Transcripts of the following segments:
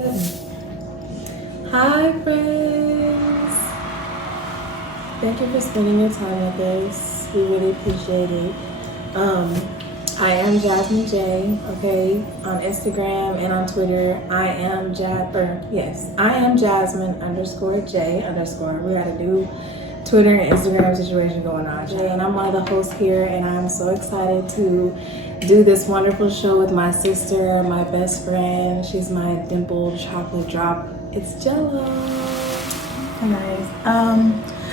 Hi friends! Thank you for spending your time with us. We really appreciate it. I am Jasmine J, okay, on Instagram and on Twitter. I am Jasmine _J_. We got a new Twitter and Instagram situation going on. And I'm one of the hosts here, and I'm so excited to do this wonderful show with my sister, my best friend. She's my dimpled chocolate drop. It's Jello. Nice.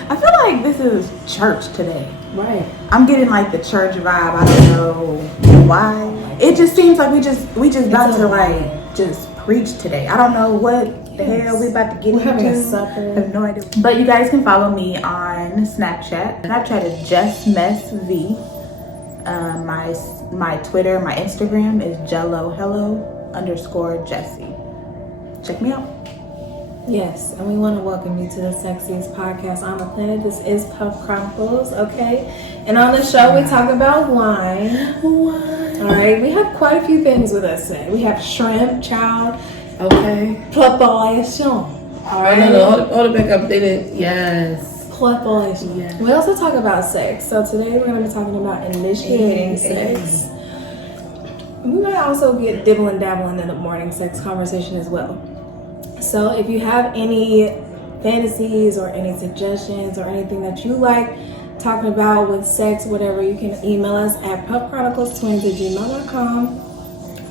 I feel like this is church today. Right. I'm getting like the church vibe. I don't know why. It just seems like we just about to like just preach today. I don't know what the hell we about to get into. Having a supper. I have no idea. But you guys can follow me on Snapchat. Snapchat is justmessv. My Twitter, my Instagram is jellohello_Jessie. Check me out. Yes, and we want to welcome you to the sexiest podcast on the planet. This is Puff Chronicles, okay? And on the show, we talk about wine. All right, we have quite a few things with us today. We have shrimp, child, Okay. preparation. All right. No, hold it back up. They did. Yes. Preparation. Yeah. We also talk about sex. So today we're going to be talking about initiating sex. We might also get dibble and dabble in the morning sex conversation as well. So if you have any fantasies or any suggestions or anything that you like talking about with sex, whatever, you can email us at puffchronicles20@gmail.com.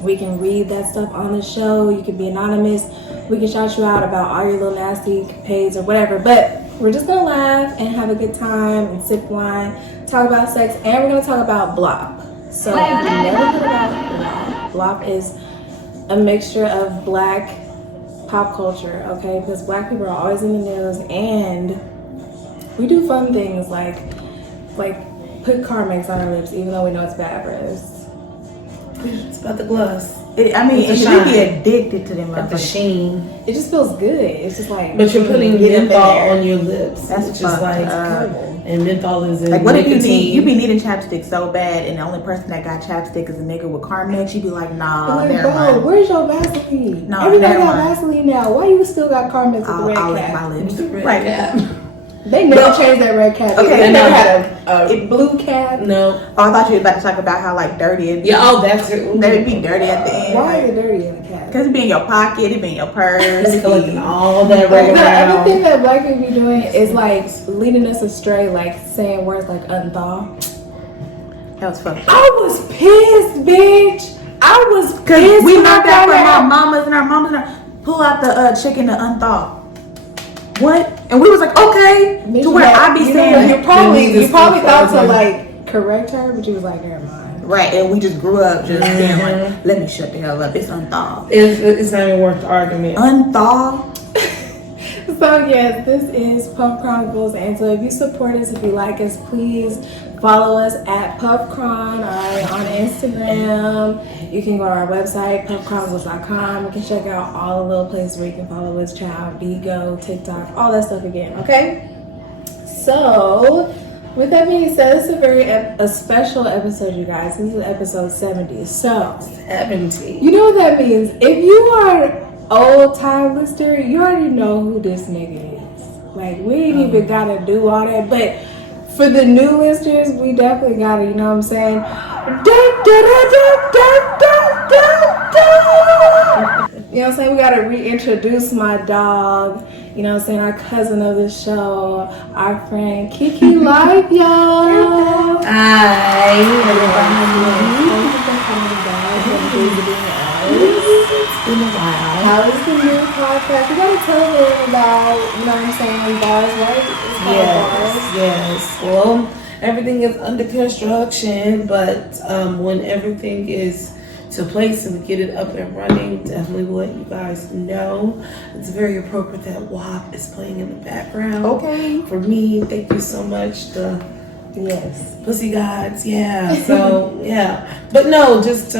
We can read that stuff on the show. You can be anonymous. We can shout you out about all your little nasty capades or whatever. But we're just going to laugh and have a good time and sip wine, talk about sex, and we're going to talk about blop. So if you never heard about blop is a mixture of black pop culture, okay? Because black people are always in the news, and we do fun things like put Carmex on our lips, even though we know it's bad for us. It's about the gloss. We be addicted to them. About the sheen. It just feels good. It's just like, But you're putting Get in menthol there. on your lips. That's which is like, and menthol is in Like, what if nicotine. you be needing chapstick so bad, and the only person that got chapstick is a nigga with Carmex? You be like, nah, like, never bro, mind. where's your Vaseline? No, Everybody never got mind. Vaseline now. Why you still got Carmex with the red I'll lick cap? my lips. Red Right. cap. They never changed that red cap. Okay, they never no. had a blue cap. No. Oh, I thought you were about to talk about how like dirty it be. Yeah. Oh, that's it. They be dirty at the end. Why is it dirty in the cap? Because it be in your pocket, it be in your purse. It's it collecting be- all that Like, right the other thing around. that black people be doing is like leading us astray, like saying words like unthaw. That was fucked up. I was pissed, bitch. I was Because pissed. we when I learned that found from our out. mamas and our mamas. Pull out the chicken to unthaw. What? And we was like, okay. To where I be saying, you probably Jesus thought to Christ. like correct her, but you was like, never mind. right, and we just grew up just being like, let me shut the hell up. It's unthaw. It's not even worth the argument. Unthaw. So yes, this is Puff Chronicles, and so if you support us, if you like us, please follow us at Puff Chron on Instagram. You can go to our website, puffchronicles.com. You can check out all the little places where you can follow us, child, Bigo, TikTok, all that stuff again, okay? So, with that being said, this is a special episode, you guys. This is episode 70. So, 70. you know what that means? If you are an old time listener, you already know who this nigga is. Like, we ain't even gotta do all that. But for the new listeners, we definitely gotta, you know what I'm saying? You know what I'm saying? We gotta reintroduce my dog. You know what I'm saying? Our cousin of the show, our friend Kiki Life, y'all. Hi. It's been a while. How is the new podcast? You gotta tell them about, you know what I'm saying, bars, right? It's called bars. Yes. Well, everything is under construction, but when everything is to place and get it up and running, definitely will let you guys know. It's very appropriate that WAP is playing in the background. Okay. For me, thank you so much. The Yes. Pussy Gods, yeah. So yeah, but no, just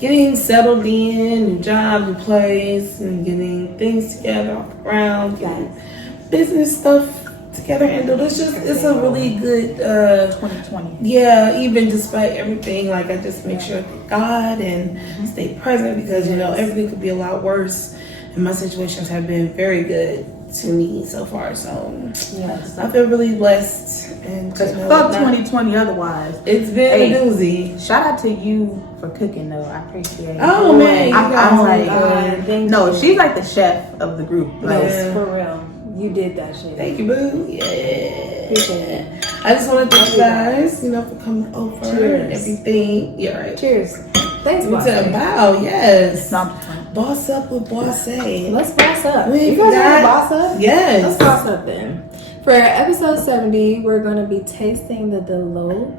getting settled in, new job, new place, and getting things together off the ground, getting business stuff together handled. It's a really good 2020. yeah, even despite everything, like I just make sure I thank God and stay present, because you know everything could be a lot worse and my situations have been very good to me so far. So Yes. I feel really blessed. And Because fuck 2020 otherwise. it's been a doozy. Shout out to you for cooking though. I appreciate it. Oh man, I'm like, thank no, you. she's like the chef of the group. Like, Yeah. For real. You did that shit. thank you, boo. Yeah. Appreciate it. I just want to thank you guys, for coming over Cheers. and everything. Yeah, right. Cheers. Thanks, boss. Wow, yes. it's not fun. Boss up with Boss A. Let's boss up. We You guys want got- to boss up? Let's Yes. boss up then. For episode 70, we're going to be tasting the deluge.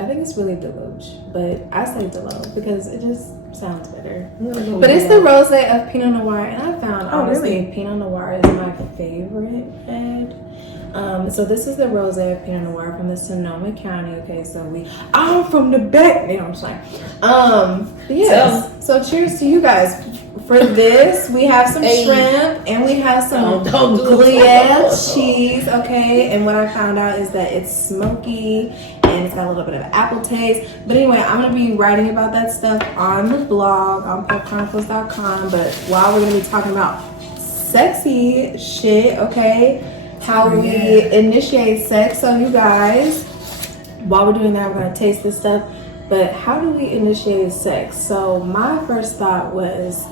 I think it's really deluge, but I say deluge because it just sounds better. But it's the rosé of Pinot Noir, and I found honestly really? Pinot Noir is my favorite head. So this is the rosé of Pinot Noir from the Sonoma County. Okay, so I'm from the back. You know what I'm saying? Yes. So cheers to you guys. For this, we have some shrimp and we have some Don't do Gruyere it. cheese. Okay, and what I found out is that it's smoky and it's got a little bit of apple taste. But anyway, I'm gonna be writing about that stuff on the blog on puffchronicles.com. But while we're gonna be talking about sexy shit, okay, how we initiate sex. So you guys, while we're doing that, we're gonna taste this stuff. But how do we initiate sex? So my first thought was,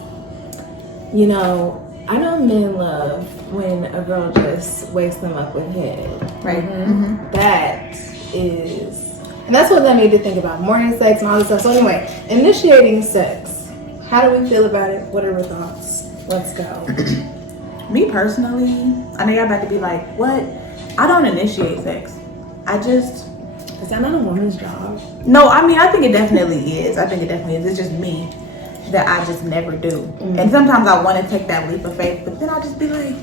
I know men love when a girl just wakes them up with head. Right. That is, and that's what led me to think about morning sex and all this stuff. So anyway, initiating sex. How do we feel about it? What are your thoughts? Let's go. Me personally, I know y'all about to be like, what? I don't initiate sex. Is that not a woman's job? No, I mean, I think it definitely is. It's just me that I just never do. And sometimes I want to take that leap of faith, but then I just be like,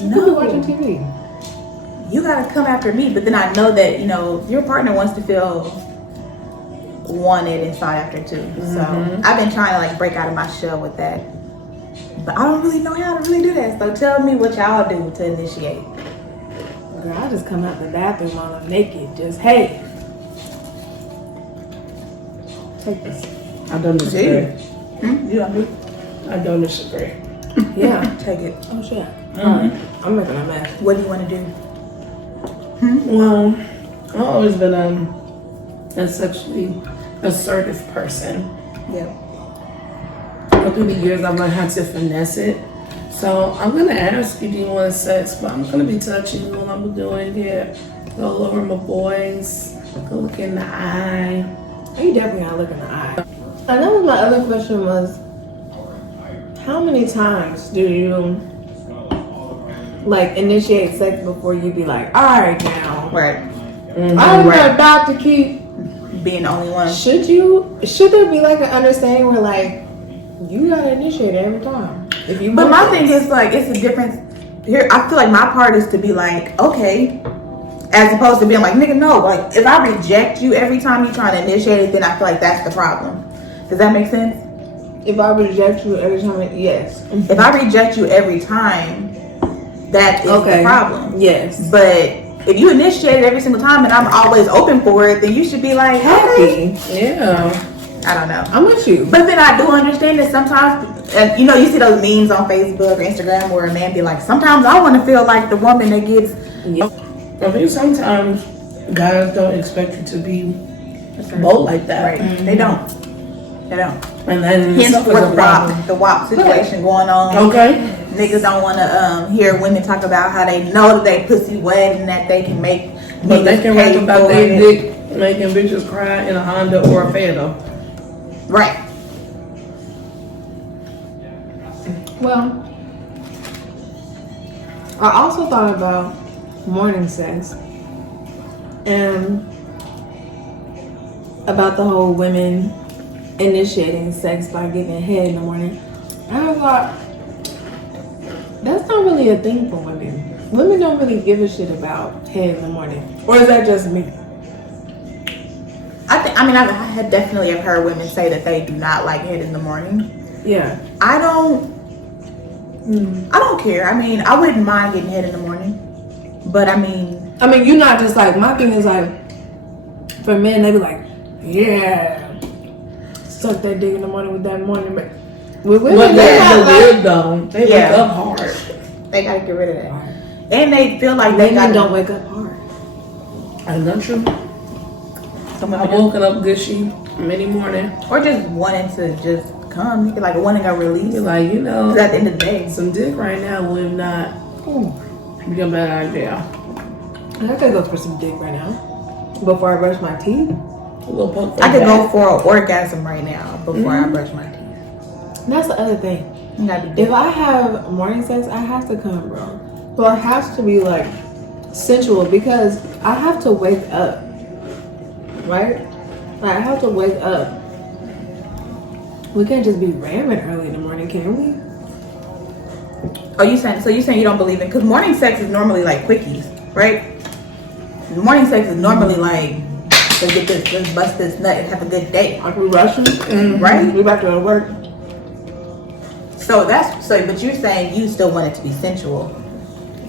No, no, watching TV. you gotta come after me. But then I know that, your partner wants to feel wanted and sought after too. So I've been trying to like break out of my shell with that. But I don't really know how to really do that. So tell me what y'all do to initiate. Girl, I just come out the bathroom while I'm naked. Just, hey. Take this. I don't disagree. You don't do? I don't disagree. Yeah. Take it. Oh, shit. Alright. I'm making a mess. What do you want to do? Well, I've always been a sexually assertive person. Yeah. But through the years, I've learned how to finesse it. So I'm gonna ask you, do you want sex? But I'm gonna be touching you when I'm doing it. Go over my boys. Go look in the eye. You definitely gotta look in the eye. I know my other question was, how many times do you initiate sex before you be like, all right now, Right. I'm not about to keep. Being the only one. Should there be an understanding where you gotta initiate it every time? If you. But my thing is it's a difference. Here, I feel like my part is to be like, okay, as opposed to being like, nigga, no. If I reject you every time you try to initiate it, then I feel like that's the problem. Does that make sense? If I reject you every time, yes. If I reject you every time, that is the problem. Yes. But if you initiate it every single time and I'm always open for it, then you should be like, Happy. Yeah. I don't know. I'm with you. But then I do understand that sometimes, and you see those memes on Facebook or Instagram where a man be like, sometimes I want to feel like the woman that gives. I think sometimes guys don't expect you to be bold like that. Right. They don't. And then Hence it's for a problem. the WAP situation going on. Okay. Niggas don't want to hear women talk about how they know that they pussy wet and that they can make But they niggas can pay rap about for their it. dick making bitches cry in a Honda or a Phantom. Right. Well, I also thought about morning sex and about the whole women initiating sex by giving head in the morning. And I thought, that's not really a thing for women. Women don't really give a shit about head in the morning. Or is that just me? I had definitely have heard women say that they do not like head in the morning. Yeah. I don't care. I wouldn't mind getting head in the morning. But you're not just my thing is for men, they be like, yeah, suck that dick in the morning with that morning. But With women, But they that's have the like, weird though. They Yeah. wake up hard. They gotta get rid of that. And they feel like they women gotta don't wake up hard. And that's true. Some I'm women woken up gushy many morning. or just wanting to just come. You feel like wanting a release. You're like, you know, 'Cause at the end of the day, some dick right now would not be a bad idea. I could go for some dick right now before I brush my teeth. A little pump I could back. go for an orgasm right now before I brush my teeth. That's the other thing. You gotta be If I have morning sex, I have to come, bro. So it has to be like sensual because I have to wake up, right? Like I have to wake up. We can't just be ramming early in the morning, can we? Oh, you saying you don't believe in? Because morning sex is normally like quickies, right? Morning sex is normally like let's get this, let's bust this nut and have a good day, Like we rushing, right? We back to work. So but you're saying you still want it to be sensual.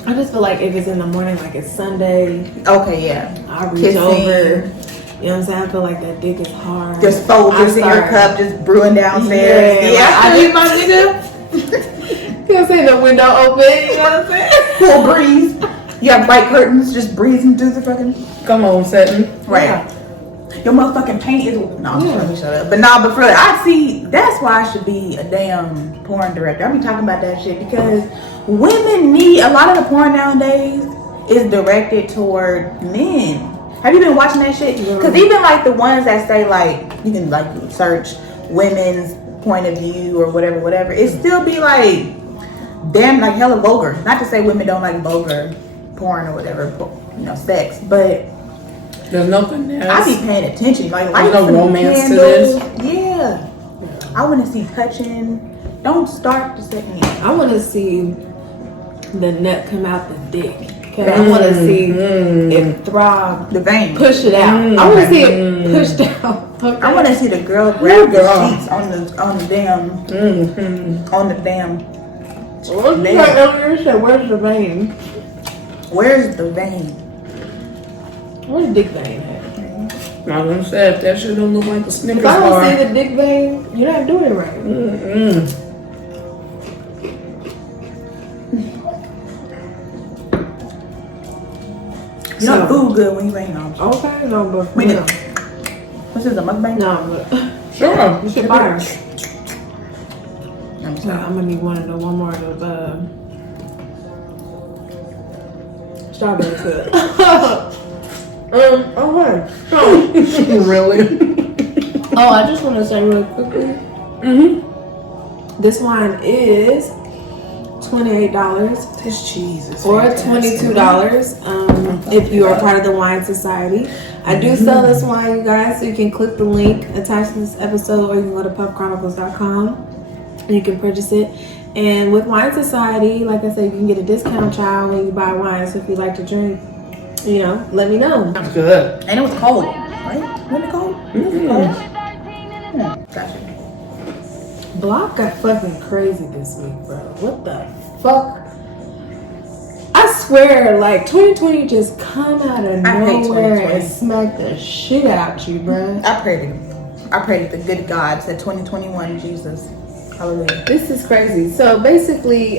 I just feel like if it's in the morning, like it's Sunday, Okay, yeah. I reach Kissing. over. You know what I'm saying? I feel like that dick is hard. Just Folgers in your cup, just brewing downstairs. Yeah, I like, feel you, my nigga. You know what I'm saying? The window open. You know what I'm saying? Cool breeze. You have white curtains, just breezing through the fucking Come on, setting. right. Yeah. Your motherfucking paint is no. I'm just let me shut up. But nah, but for real, I see. That's why I should be a damn porn director. I be talking about that shit because women need a lot of the porn nowadays is directed toward men. Have you been watching that shit? Because even like the ones that say like you can like search women's point of view or whatever, it still be like damn like hella vulgar. Not to say women don't like vulgar porn or whatever, you know, sex, but There's nothing there. I be paying attention. Like There's no some romance to candles. this. Yeah. I want to see touching. Don't start the second. I want to see the nut come out the dick. Okay, I want to see it throb, The vein. push it out. I want to see it pushed out. Okay? I want to see the girl grab the girl. sheets on the damn on the damn. What's that earlier said? Where's the vein? Where's the vein? Where's the dick vein at? I was gonna say if that shit don't look like a If Snickers I don't bar. see the dick vein, you're not doing it right. You don't food good when you ain't on. Okay, no, but We no, did. What's this, a mukbang? no, but Sure. you should buy her. I'm So sorry. I'm gonna need one more of the strawberry food. Okay. So, Really? oh, I just want to say really quickly. This wine is $28 This cheese is or fantastic. $22 if you are part of the Wine Society. I do sell this wine, you guys, so you can click the link attached to this episode, or you can go to puffchronicles.com and you can purchase it. And with Wine Society, like I said, you can get a discount, child, when you buy wine. So if you like to drink, you know, let me know. That's good. And it was cold, right? Wasn't it cold? Gotcha. Block got fucking crazy this week, bro. What the fuck? I swear, like 2020 just come out of I hate nowhere 2020. and smack the shit out you, bro. I prayed to the good God said 2021 Jesus. Hallelujah. This is crazy. So basically,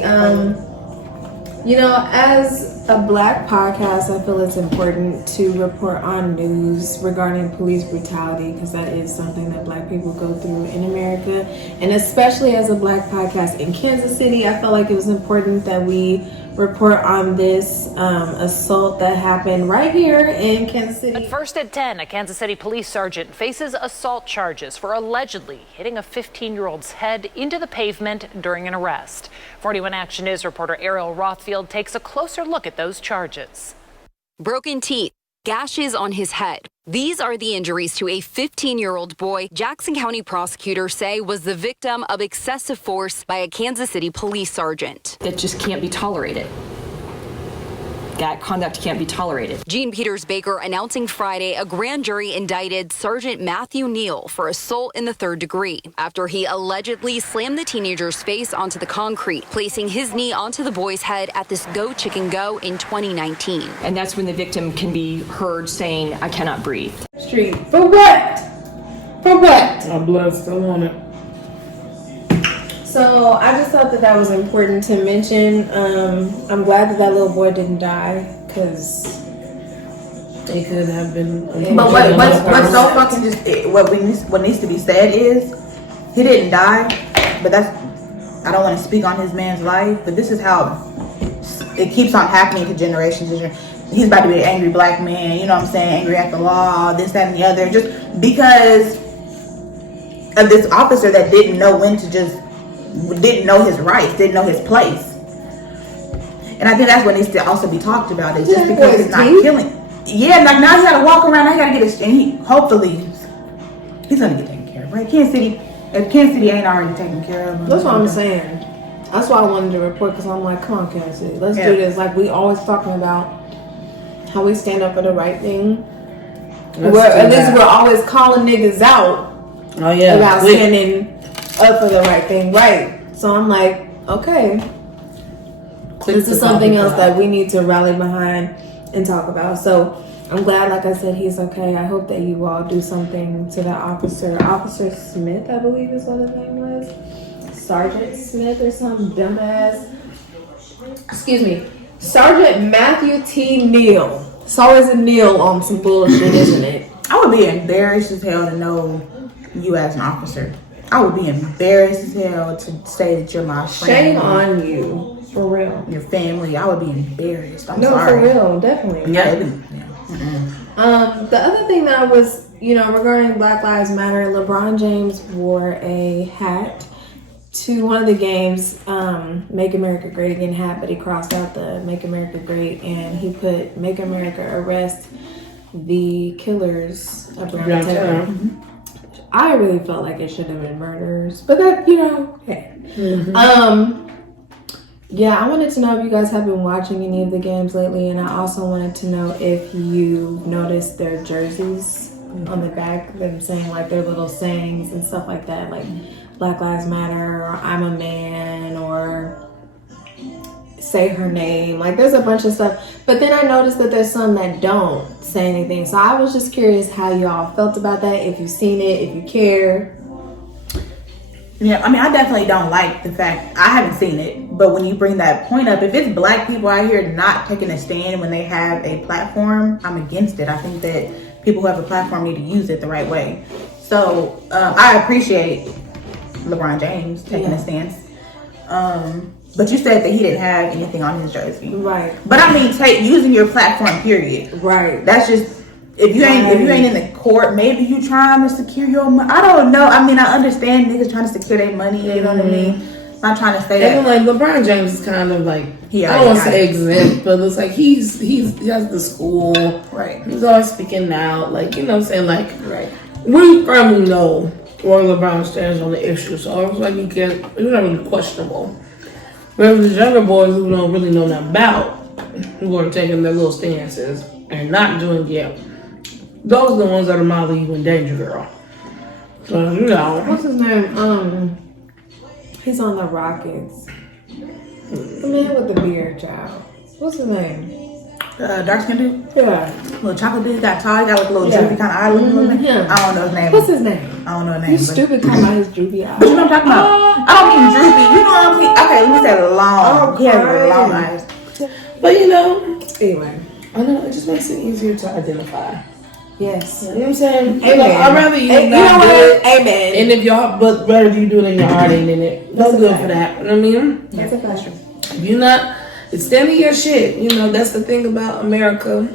you know, as a Black podcast, I feel it's important to report on news regarding police brutality because that is something that Black people go through in America. And especially as a Black podcast in Kansas City, I felt like it was important that we report on this assault that happened right here in Kansas City. At first at 10, a Kansas City police sergeant faces assault charges for allegedly hitting a 15-year-old's head into the pavement during an arrest. 41 Action News reporter Ariel Rothfield takes a closer look at those charges. Broken teeth, gashes on his head. These are the injuries to a 15-year-old boy Jackson County prosecutors say was the victim of excessive force by a Kansas City police sergeant. It just can't be tolerated. That conduct can't be tolerated. Gene Peters Baker announcing Friday a grand jury indicted Sergeant Matthew Neal for assault in the third degree after he allegedly slammed the teenager's face onto the concrete, placing his knee onto the boy's head at this Go Chicken Go in 2019. And that's when the victim can be heard saying, "I cannot breathe." Street. For what? For what? My blood's still on it. So I just thought that was important to mention. I'm glad that little boy didn't die because It could have been. But what's so fucking just what needs to be said is he didn't die, but I don't want to speak on his man's life, but this is how it keeps on happening to generations. He's about to be an angry black man, you know what I'm saying, angry at the law, this, that, and the other, just because of this officer that didn't know didn't know his rights, didn't know his place. And I think that's what needs to also be talked about. It's just because it's not killing. Yeah, like now he gotta walk around, now he gotta get his, and hopefully he's gonna get taken care of, right? If Kansas City ain't already taken care of him. That's what I'm saying. That's why I wanted to report, because I'm like, come on, Kansas City, let's do this. Like, we always talking about how we stand up for the right thing. At least we're always calling niggas out about standing up for the right thing, right? So I'm like, okay, this is something else that we need to rally behind and talk about. So I'm glad, like I said, he's okay. I hope that you all do something to that officer. Officer Smith, I believe is what his name was. Sergeant Smith or some dumbass. Excuse me. Sergeant Matthew T. Neal. It's always a Neal on some bullshit, isn't it? I would be embarrassed as hell to know you as an officer. I would be embarrassed as hell to say that you're my friend. Shame on you. For real. Your family. I would be embarrassed. I'm sorry. No, for real. Definitely. Yeah. The other thing that was, regarding Black Lives Matter, LeBron James wore a hat to one of the games, Make America Great Again hat, but he crossed out the Make America Great and he put Make America Arrest the Killers of Breonna Taylor. I really felt like it should have been murderers, but that, hey. Yeah, I wanted to know if you guys have been watching any of the games lately, and I also wanted to know if you noticed their jerseys on the back, them saying like their little sayings and stuff like that, like Black Lives Matter, or I'm a man, or say her name. Like, there's a bunch of stuff. But then I noticed that there's some that don't say anything. So I was just curious how y'all felt about that, if you've seen it, if you care. Yeah, I mean, I definitely don't like the fact, I haven't seen it, but when you bring that point up, if it's black people out here not taking a stand when they have a platform, I'm against it. I think that people who have a platform need to use it the right way. So I appreciate LeBron James taking a stance. But you said that he didn't have anything on his jersey. Right. But I mean, using your platform, period. Right. That's just, if you ain't in the court, maybe you trying to secure your money. I don't know. I mean, I understand niggas trying to secure their money. You know what I mean? I'm not trying to say that. And like LeBron James is kind of like, I don't want to say exempt, but it's like he has the school. Right. He's always speaking out. Like, you know what I'm saying? Like, right. We firmly know where LeBron stands on the issue. So it's like he's not really questionable. But the younger boys who don't really know nothing about, who are taking their little stances and not doing it, those are the ones that are mildly even danger, girl. So, what's his name? He's on the Rockets. The man with the beard, child. What's his name? Dark skin dude? Yeah. Little chocolate dude, got tall, got like a little droopy kind of eye looking. Yeah. I don't know his name. What's his name? I don't know his name. You stupid talking about his droopy eye. But you know what I'm talking about? I don't mean droopy. You know what I'm mean? Okay, let me say long. He has long eyes. But anyway. I know, it just makes it easier to identify. Yes. You know what I'm saying? Amen. I'd rather you not do it. Amen. And if y'all, but rather you do it in your heart ain't in it. That's good for that. You know what I mean? That's a fact. You're not, it's standing your shit. You know, that's the thing about America.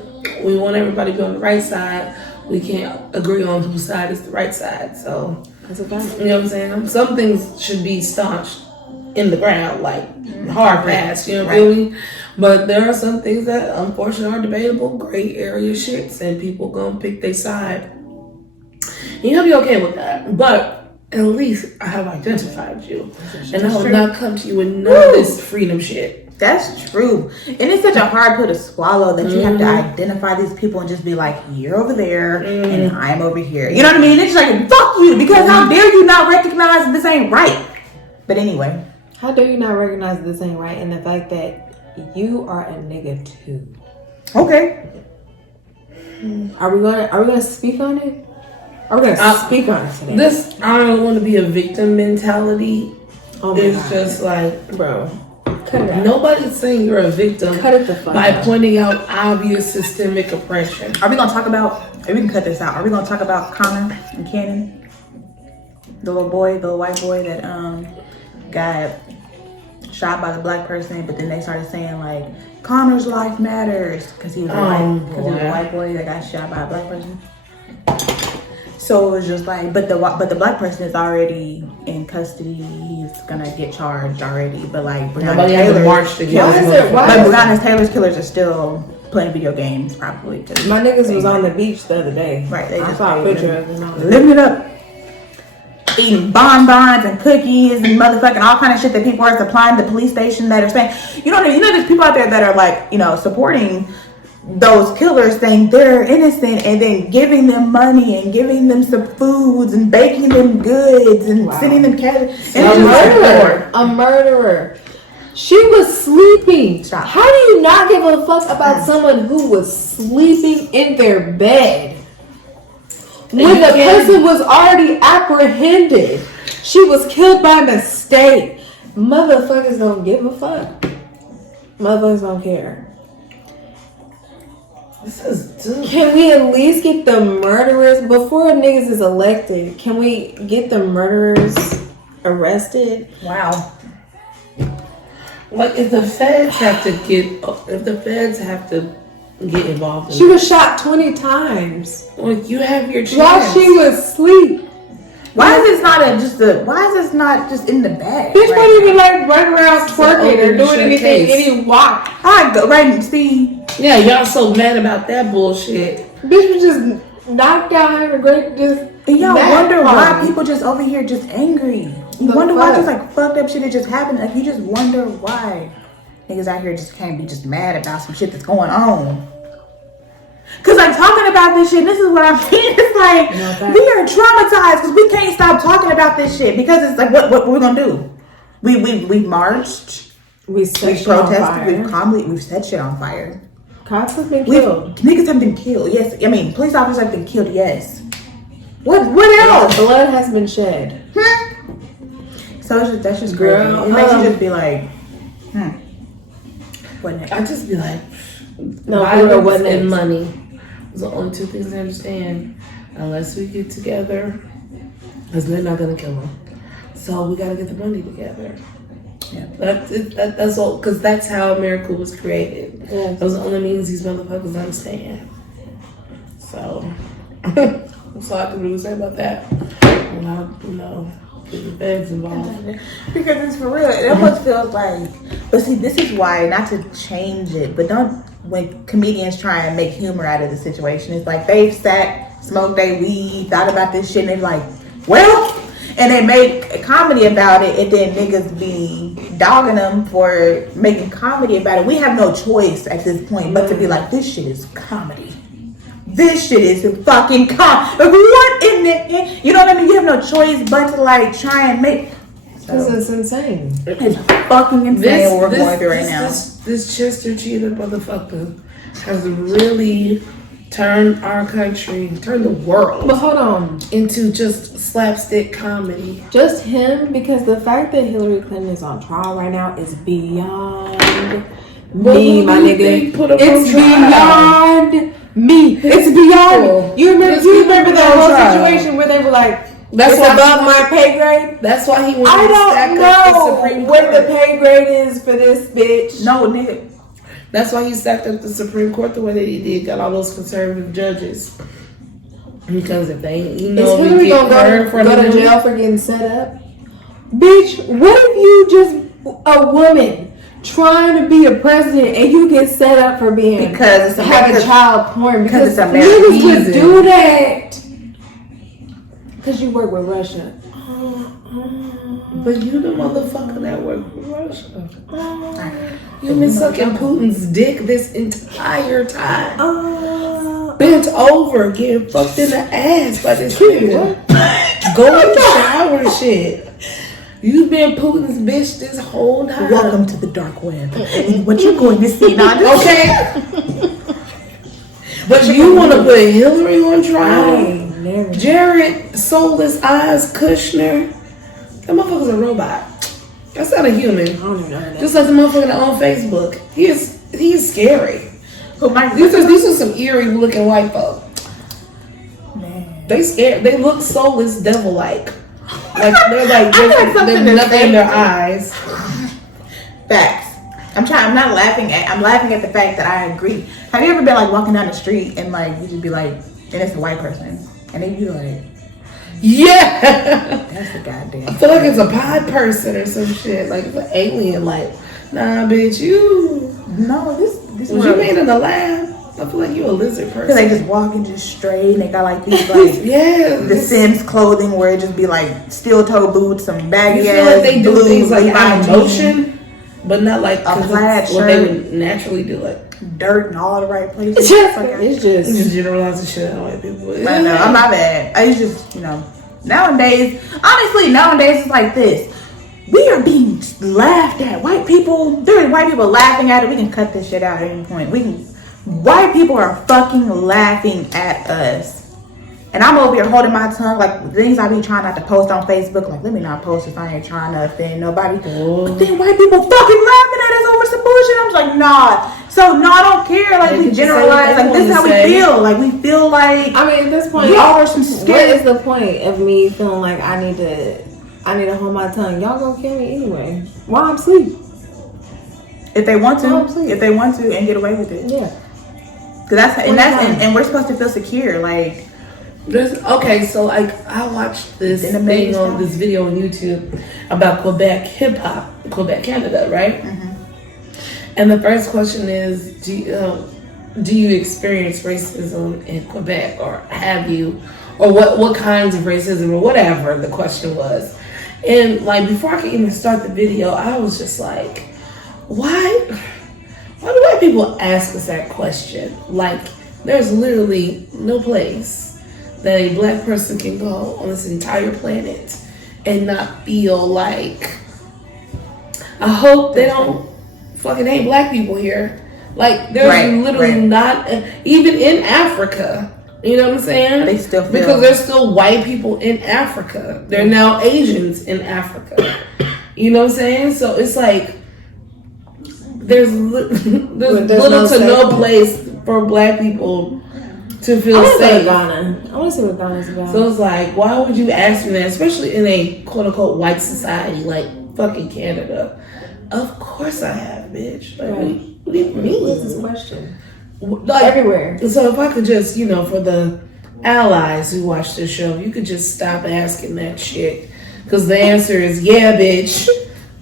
We want everybody to be on the right side. We can't agree on whose side is the right side. So, that's a fact. You know what I'm saying? Some things should be staunched in the ground, like hard pass, you know what I mean? But there are some things that unfortunately are debatable, gray area shits, and people gonna pick their side. You have to be okay with that. But at least I have identified you. And I will not come to you with none of this freedom shit. That's true. And it's such a hard pill to swallow that you have to identify these people and just be like, you're over there and I'm over here. You know what I mean? It's just like, fuck you, because how dare you not recognize this ain't right. But anyway. How dare you not recognize this ain't right, and the fact that you are a nigga too. Okay. Are we gonna speak on it? Are we gonna speak on it today? I don't want to be a victim mentality. Oh my it's God. just like, Bro, cut it out. nobody's saying you're a victim Cut it the fuck by out. pointing out obvious systemic oppression. Are we gonna talk about? We can cut this out. Are we gonna talk about Connor and Cannon, the little white boy that got shot by the black person, but then they started saying like Connor's life matters because he was a white boy that got shot by a black person. So it was just like, but the black person is already in custody. He's gonna get charged already. But like Breonna Taylor's killers are still playing video games, probably. My niggas was on the beach the other day. Right, they I just saw a picture of them. living it up, eating bonbons and cookies and motherfucking all kind of shit that people are supplying the police station that are saying, you know, there's people out there that are like, you know, supporting those killers, saying they're innocent, and then giving them money and giving them some foods and baking them goods and sending them cash. A murderer. She was sleeping. Stop. How do you not give a fuck about someone who was sleeping in their bed when the person was already apprehended? She was killed by mistake. Motherfuckers don't give a fuck. Motherfuckers don't care. Can we at least get the murderers before niggas is elected? Can we get the murderers arrested? Wow. Like if the feds have to get involved. She was shot 20 times. Like you have your chance. While she was asleep. Why is this not just in the bag? Bitch wasn't even like running around twerking or doing anything, any walk. I go right and see. Yeah, y'all so mad about that bullshit. Bitch was just knocked out, having a great And y'all wonder why people just over here just angry. You wonder why just like fucked up shit that just happened. Like you just wonder why niggas out here just can't be just mad about some shit that's going on. Cause like talking about this shit, this is what I'm saying. It's like we are traumatized because we can't stop talking about this shit because it's like what we gonna do? We marched, we protested, we've set shit on fire. Cops have been killed. Niggas have been killed. Yes, I mean police officers have been killed. Yes. What else? Blood has been shed. So that's just crazy. Girl, it makes you just be like, what next? I just be like, No, violence and money is the only two things I understand. Unless we get together, because they're not gonna kill him. So we gotta get the money together. Yeah, that's all. Because that's how America was created. Yeah. Those are the only means these motherfuckers understand. So that's all I can really say about that. Without, get the feds involved. Because it's for real. It almost feels like. But see, this is why, not to change it, but when comedians try and make humor out of the situation, it's like they've sat, smoked their weed, thought about this shit, and they're like, well, and they make a comedy about it, and then niggas be dogging them for making comedy about it. We have no choice at this point but to be like, this shit is comedy. This shit is fucking comedy. What in the, you know what I mean? You have no choice but to like try and make. This is insane. It's fucking insane what we're going through right now. This Chester Cheetah motherfucker has really turned our country, turned the world, but hold on, into just slapstick comedy. Just him, because the fact that Hillary Clinton is on trial right now is beyond me, my nigga. It's beyond me. It's beyond me. You remember that whole situation where they were like, that's above my pay grade? That's why he went I to stack up the Supreme Court. What the pay grade is for this bitch. No, nigga. That's why he stacked up the Supreme Court the way that he did. Got all those conservative judges. Because if they, is Hillary gonna go to jail for getting set up? Bitch, what if you just a woman trying to be a president and you get set up for being having child porn because niggas could do that because you work with Russia. But you the motherfucker that worked with Russia. You've been sucking Putin's dick this entire time. Bent over, getting fucked in the ass by this nigga. Going to the shower and shit. You've been Putin's bitch this whole time. Welcome to the dark web. And what you're going to see now, okay? But you want to put Hillary on trial? Jared, soulless eyes, Kushner. That motherfucker's a robot. That's not a human. I don't even know that. Just like the motherfucker that on Facebook. He is scary. But my These are some eerie looking white folk. man. They scared. They look soulless, devil like. Like they're like got something there's to nothing say. in their eyes. Facts. I'm not laughing at. I'm laughing at the fact that I agree. Have you ever been like walking down the street and like you just be like, and it's a white person, and they be like, Yeah. that's the goddamn. I feel like it's a pod person or some shit. Like it's an alien. Like, nah, bitch, you No, this was world- you made in the lab. I feel like you a lizard person. Cause they just walking just straight and they got like these like Yeah. the Sims clothing where it just be like steel toe boots, some baggy You feel ass like they do blue things like Levi out of jeans, motion, but not like A 'cause plaid it's what they shirt. would naturally do it. dirt in all the right places. It's You just just generalize the shit out of white people. I know, I'm not bad. I just, nowadays, honestly, nowadays it's like this. We are being laughed at. White people, there are white people laughing at it. We can cut this shit out at any point. White people are fucking laughing at us. And I'm over here holding my tongue, like things I be trying not to post on Facebook. Like, let me not post if I ain't trying to offend nobody. But then white people fucking laughing at us over some bullshit. I'm just like, nah. So no, I don't care. Like we generalize. Like this is how we feel. Like we feel like. I mean, at this point, y'all are some what scared. is the point of me feeling like I need to hold my tongue? Y'all gonna kill me anyway while I'm asleep. If they want Oh, to, please. if they want to, and get away with it. Yeah. Cause and we're supposed to feel secure. Like So like I watched this In the thing main on this video on YouTube about Quebec hip hop, Quebec, Canada, right? Mm-hmm. And the first question is, do you experience racism in Quebec, or have you, or what kinds of racism, or whatever the question was? And like before I could even start the video, I was just like, why do white people ask us that question? Like, there's literally no place that a black person can go on this entire planet and not feel like, I hope they don't fucking hate black people here. Like, there's literally not, even in Africa, you know what I'm saying? They still feel, because there's still white people in Africa. There are now Asians in Africa. You know what I'm saying? So it's like, there's little to no place for black people to feel safe. I want to see what Ghana's about. So it's like, why would you ask me that, especially in a quote unquote white society like fucking Canada? Of course I have, bitch. Like, what do you mean? What's this question? Like, Everywhere. So if I could just, for the allies who watch this show, you could just stop asking that shit, because the answer is yeah, bitch.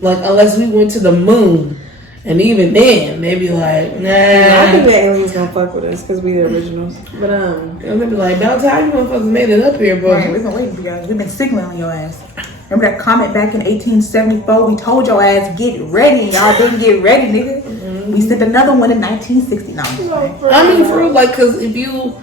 Like, unless we went to the moon. And even then, maybe like, nah. I think the aliens gonna fuck with us because we the originals. But they'll be like, about time you motherfuckers made it up here, bro. right, we've been waiting for you guys. We've been signaling your ass. Remember that comment back in 1874? We told your ass get ready, and y'all didn't get ready, nigga. Mm-hmm. We sent another one in 1969. I mean, for real, like, cause if you,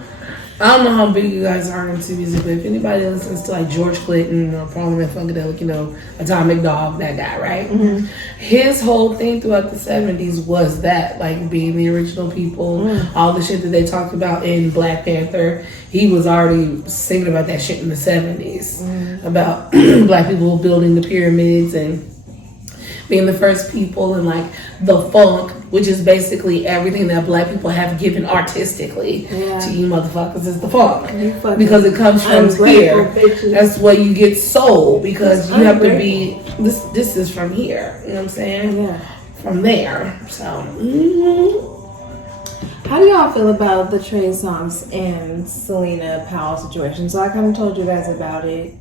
I don't know how big you guys are into music, but if anybody listens to like George Clinton or Parliament Funkadelic, Atomic Dog, that guy, right? Mm-hmm. His whole thing throughout the 70s was that, like, being the original people, all the shit that they talked about in Black Panther. He was already singing about that shit in the 70s, about black people building the pyramids and being the first people, and like the funk, which is basically everything that black people have given artistically to you motherfuckers, is the funk, because it comes from here. That's why you get soul, because you have to be this is from here, you know what I'm saying? Yeah. From there. So how do y'all feel about the Trey Songz and Selena Powell situation? So I kind of told you guys about it.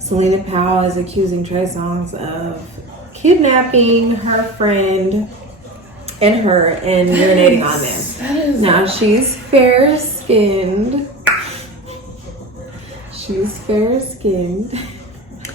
Selena Powell is accusing Trey Songz of kidnapping her friend and her and urinating on them. Now she's fair skinned.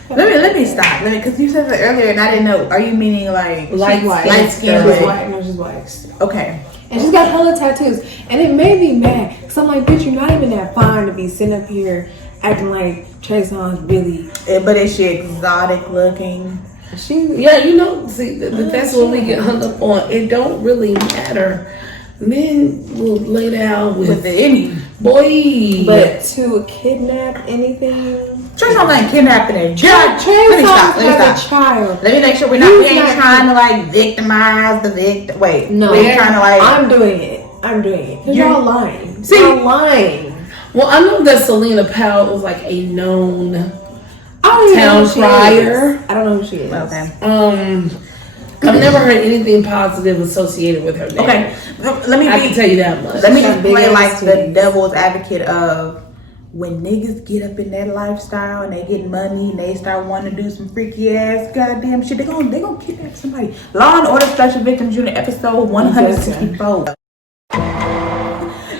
Let me stop. Because you said that earlier and I didn't know. Are you meaning like Light skin? She's white. No, she's white. Okay. And she's got hella tattoos. And it made me mad. Because I'm like, bitch, you're not even that fine to be sitting up here acting like Trey Songz really. But is she exotic looking? That's what we get hung up on. It don't really matter. Men will lay down with any boy. But to kidnap anything. Trey Songz ain't kidnapping her. Trey Songz has a child. Let me make sure we ain't trying to like victimize the victim. Wait, no, we ain't trying to like. I'm doing it. Cause y'all lying. See, y'all lying. Well, I know that Selena Powell was like a known town crier. I don't know who she is. Okay. I've never heard anything positive associated with her name. Okay, I can tell you that much. Let me just play like the devil's advocate of when niggas get up in that lifestyle and they get money and they start wanting to do some freaky ass goddamn shit. They gonna kidnap somebody. Law and Order Special Victims Unit episode 164.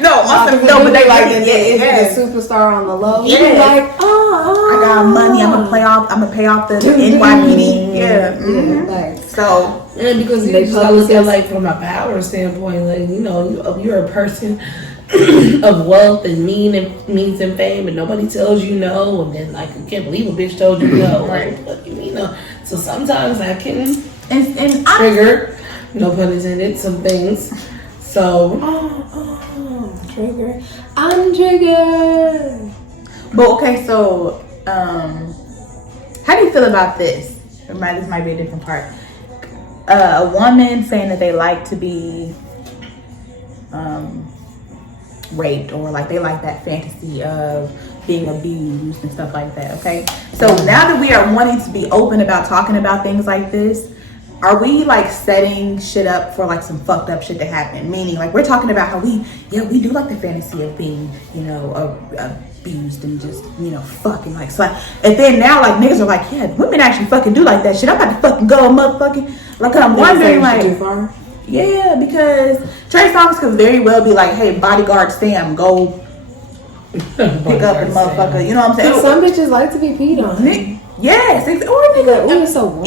But they like it's a superstar on the low. Yeah, like I got money. I'm gonna pay off the NYPD. Yeah. So because you just gotta look at like from a power standpoint, like you're a person of wealth and means and fame, and nobody tells you no, and then like you can't believe a bitch told you no. Like what you mean no? So sometimes that can and trigger, no pun intended, some things. So trigger. I'm triggered. But okay, so how do you feel about this? This might be a different part. A woman saying that they like to be raped, or like they like that fantasy of being abused and stuff like that. Okay, so now that we are wanting to be open about talking about things like this, are we like setting shit up for like some fucked up shit to happen? Meaning like we're talking about how we do like the fantasy of being abused and just fucking like slap, and then now like niggas are like, yeah, women actually fucking do like that shit. I'm about to fucking go motherfucking like, I'm wondering like, yeah, because Trey Songz could very well be like, hey, bodyguard Sam, go pick up the motherfucker. You know what I'm saying? Some bitches like to be peed on. Yes, or nigga,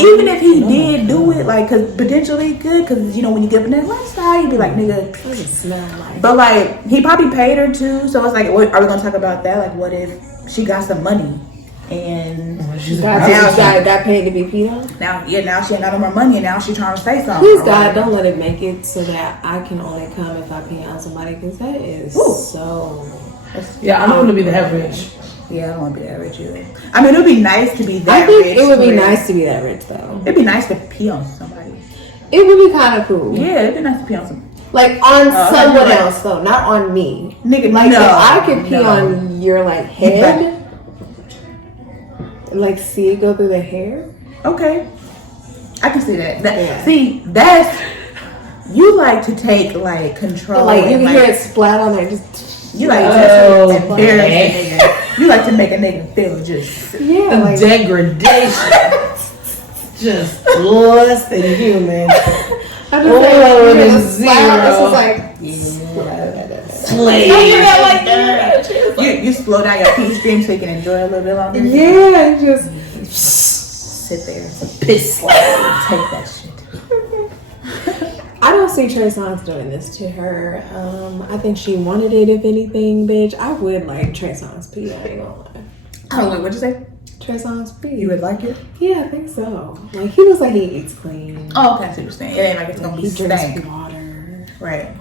even if he did do it, like, cause potentially good, cause when you get up in that lifestyle, you be like, nigga, smell like. But like, he probably paid her too, so it's like, what are we gonna talk about that? Like, what if she got some money and got paid to be peed on? Now she ain't got no more money, and now she trying to say something. Please God, don't let it make it so that I can only come if I pee on somebody, cause that is so. Yeah, I don't want to be that rich. Yeah, I don't want to be that rich either. I mean, it would be nice to be that rich. I think it would be nice to be that rich, though. It'd be nice to pee on somebody. It would be kind of cool. Yeah, it'd be nice to pee on somebody. Like on someone else, though, not on me. Nigga, like if I could pee on your like head, like see it go through the hair. Okay, I can see that. See, that's you like to take like control. But, like you can hear it splat on there. You like to embarrass a nigga. You like to make a nigga feel just like degradation, just less than human. I just zero. Like slave. You slow down your pee stream so you can enjoy it a little bit longer. Yeah, just sit there, piss slave, take that shit. I don't see Trey Songz doing this to her. I think she wanted it, if anything, bitch. I would like Trey Songz pee. I ain't gonna lie. Oh, wait, what'd you say? Trey Songz pee. You would like it? Yeah, I think so. Like, he looks like he eats clean. Oh, okay, I see what you're saying. It ain't like it's gonna be stank. He drinks water. Right.